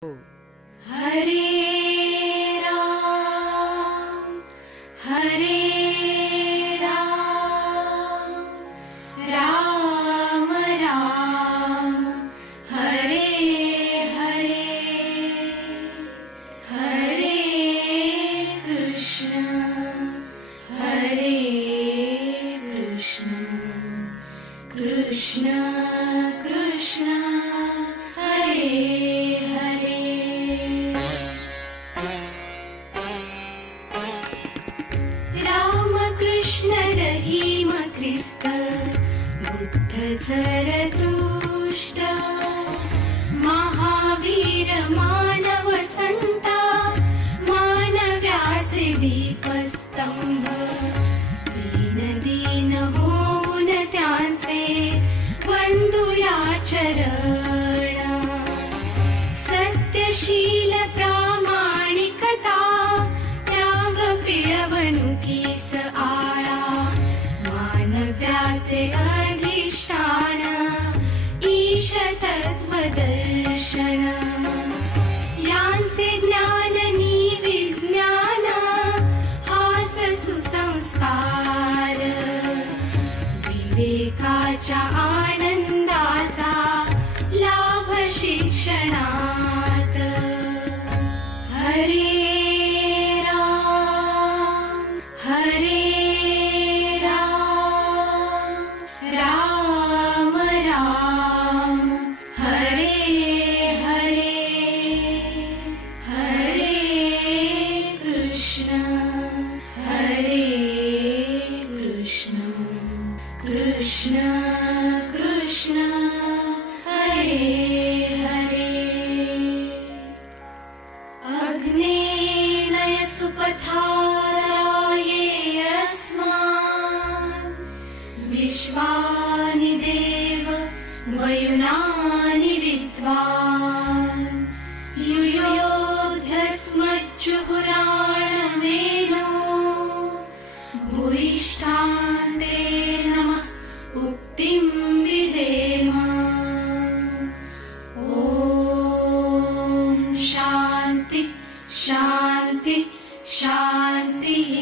हरे राम हरे राम राम राम हरे हरे हरे कृष्ण हरे कृष्ण कृष्ण कृष्ण भीम ख्रिस्त बुद्ध झरतुष्ट महावीर मानव संता मानव्याचे दीपस्तंभ. दीन दीन होऊन त्यांचे वंदुया चरण. सत्यशी मानव्याचे अधिष्ठान ईश यांचे ज्ञान नि विज्ञान हाच सुसंस्कार। विवेकाच्या आनंदाचा लाभ शिक्षणा कृष्ण कृष्ण हरे हरे। अग्नेनय सुपथाराये अस्मान्। विश्वानि देव वयुनानि विद्वान् शांति शान्तिः